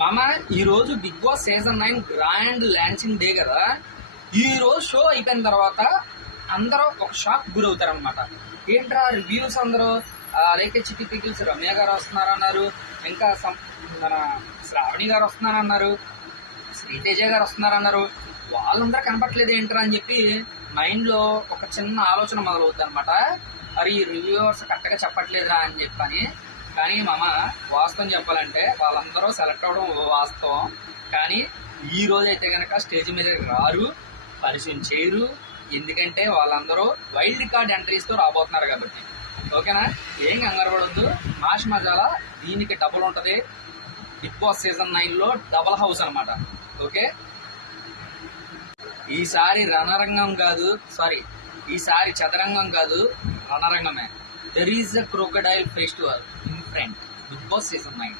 మామ ఈ రోజు Bigg Boss season 9 grand launching day కదా. ఈ రోజు షో అయిపోయిన తర్వాత అందరూ ఒక షాక్ గురవుతారు అనమాట. ఏంట్రా రివ్యూస్ అందరూ లేకే చిట్టి పికిల్స్ రమ్య గారు వస్తున్నారన్నారు, ఇంకా మన శ్రావణి గారు వస్తున్నారన్నారు, శ్రీతేజ గారు వస్తున్నారన్నారు. వాళ్ళందరూ కనపట్లేదు ఏంట్రా అని చెప్పి మైండ్లో ఒక చిన్న ఆలోచన మొదలవుతుంది అనమాట. మరి ఈ రివ్యూవర్స్ కరెక్ట్గా చెప్పట్లేదురా అని చెప్పని. కానీ మామ వాస్తవం చెప్పాలంటే వాళ్ళందరూ సెలెక్ట్ అవ్వడం వాస్తవం. కానీ ఈ రోజు అయితే కనుక స్టేజ్ మీద రారు, పరిచయం చేయరు. ఎందుకంటే వాళ్ళందరూ వైల్డ్ కార్డ్ ఎంట్రీస్తో రాబోతున్నారు కాబట్టి. ఓకేనా, ఏం కంగారు పడొద్దు. మాష్ మజాలా దీనికి డబుల్ ఉంటుంది. బిగ్ బాస్ సీజన్ 9లో డబుల్ హౌస్ అనమాట. ఓకే, ఈసారి రణరంగం కాదు, ఈసారి చదరంగం కాదు, రణరంగమే. There is a crocodile festival in front. Bigg Boss season 9.